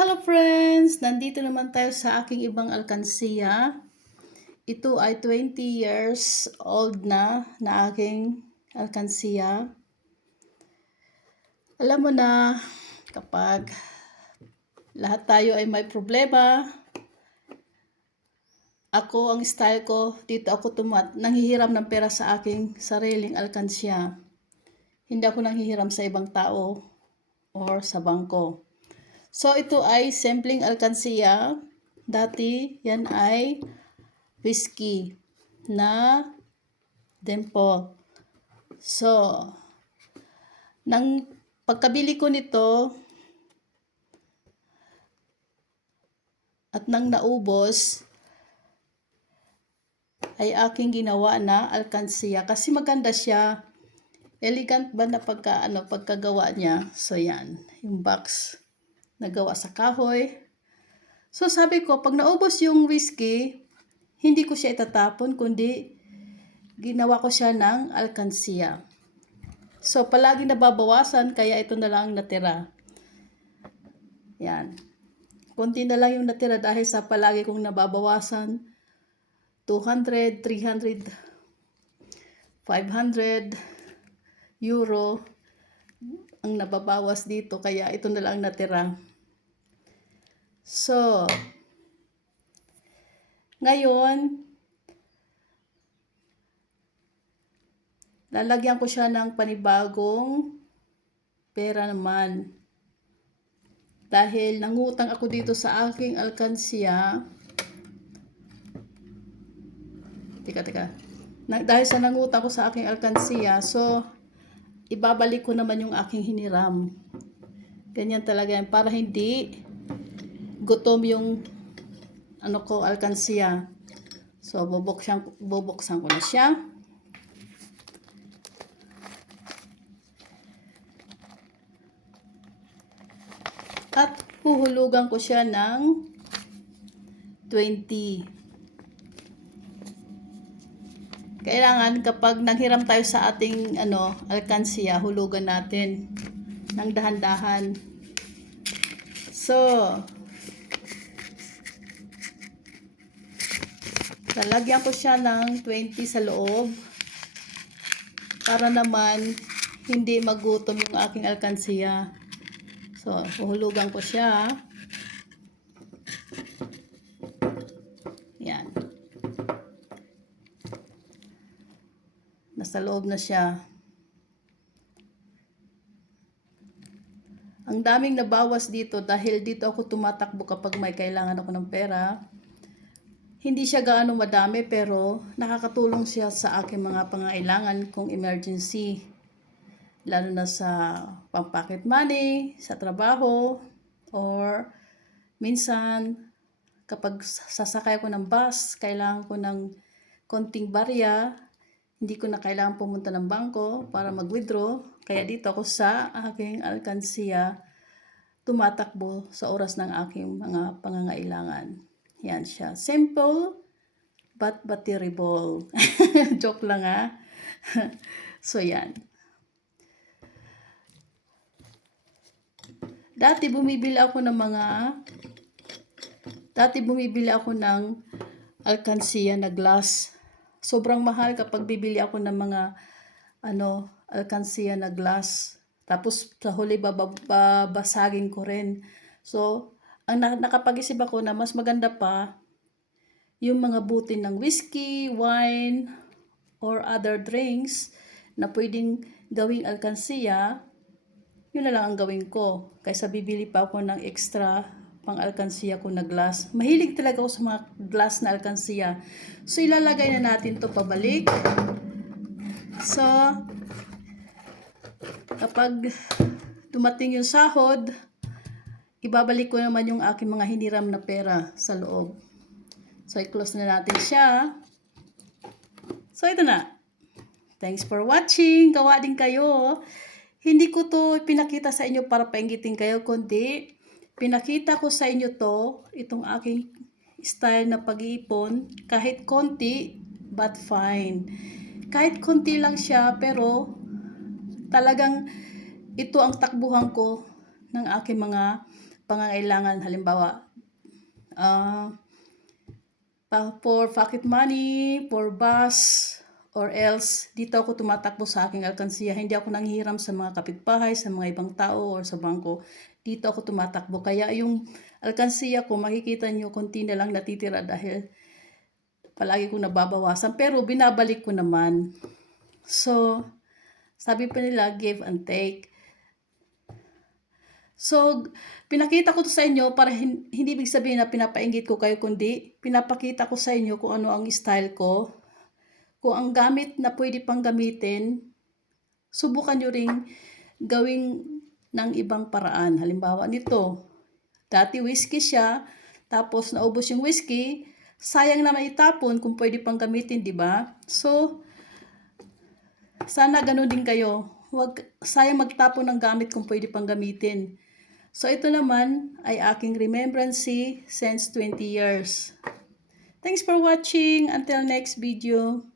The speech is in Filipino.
Hello friends! Nandito naman tayo sa aking ibang alkansiya. Ito ay 20 years old na aking alkansiya. Alam mo na, kapag lahat tayo ay may problema, ako ang style ko, dito ako nanghihiram ng pera sa aking sariling alkansya. Hindi ako nanghihiram sa ibang tao or sa bangko. So, ito ay simpleng alkansiya. Dati, yan ay whiskey na Dimple. So, nang pagkabili ko nito at nang naubos, ay aking ginawa na alkansiya kasi maganda siya. Elegant ba na pagkagawa niya? So, yan. Yung box nagawa sa kahoy. So, sabi ko, pag naubos yung whiskey, hindi ko siya itatapon, kundi ginawa ko siya ng alkansiya. So, palagi nababawasan, kaya ito na lang natira. Yan. Kunti na lang yung natira dahil sa palagi kong nababawasan. 200, 300, 500 euro ang nababawas dito, kaya ito na lang natira. So, ngayon, lalagyan ko siya ng panibagong pera naman. Dahil nangutang ako dito sa aking alkansiya. Dahil sa nangutang ko sa aking alkansiya, so, ibabalik ko naman yung aking hiniram. Ganyan talaga yan, para hindi gutom yung alkansiya. So, bubuksan ko na siya. At huhulugan ko siya ng 20. Kailangan kapag nanghiram tayo sa ating alkansiya, hulugan natin ng dahan-dahan. So, lalagyan ko siya ng 20 sa loob para naman hindi magutom yung aking alkansiya. So, huhulugan ko siya. Yan. Nasa loob na siya. Ang daming nabawas dito dahil dito ako tumatakbo kapag may kailangan ako ng pera. Hindi siya gaano madami pero nakakatulong siya sa aking mga pangailangan kung emergency. Lalo na sa pang-pocket money, sa trabaho, or minsan kapag sasakay ko ng bus, kailangan ko ng konting barya, hindi ko na kailangan pumunta ng bangko para mag-withdraw. Kaya dito ako sa aking alkansiya tumatakbo sa oras ng aking mga pangangailangan. Yan siya. Simple but terrible. Joke lang ha. So yan. Dati bumibili ako ng alkansiya na glass. Sobrang mahal kapag bibili ako ng mga alkansiya na glass. Tapos sa huli babasagin ko rin. So, ang nakapag-isip ako na mas maganda pa yung mga butin ng whiskey, wine, or other drinks na pwedeng gawing alkansiya. Yun na lang ang gawin ko. Kaysa bibili pa ako ng extra pang alkansiya ko na glass. Mahilig talaga ako sa mga glass na alkansiya. So, ilalagay na natin to pabalik. So, kapag dumating yung sahod, ibabalik ko naman yung aking mga hiniram na pera sa loob. So, i-close na natin siya. So, ito na. Thanks for watching. Gawa din kayo. Hindi ko to pinakita sa inyo para painggitin kayo, kundi pinakita ko sa inyo itong aking style na pag-iipon, kahit konti, but fine. Kahit konti lang siya, pero talagang ito ang takbuhan ko ng aking mga pangangailangan. Halimbawa, for pocket money, for bus, or else dito ako tumatakbo sa aking alkansiya. Hindi ako nanghihiram sa mga kapitbahay, sa mga ibang tao, or sa bangko. Dito ako tumatakbo. Kaya yung alkansiya ko, makikita nyo, konti na lang natitira dahil palagi kong nababawasan. Pero binabalik ko naman. So, sabi pa nila, give and take. So, pinakita ko to sa inyo para hindi ibig sabihin na pinapainggit ko kayo, kundi pinapakita ko sa inyo kung ano ang style ko. Kung ang gamit na pwede pang gamitin, subukan nyo ring gawing ng ibang paraan. Halimbawa nito, dati whiskey siya, tapos naubos yung whiskey, sayang naman itapon kung pwede pang gamitin, di ba? So, sana ganun din kayo. Huwag sayang magtapon ng gamit kung pwede pang gamitin. So, ito naman ay aking remembrance since 20 years. Thanks for watching. Until next video.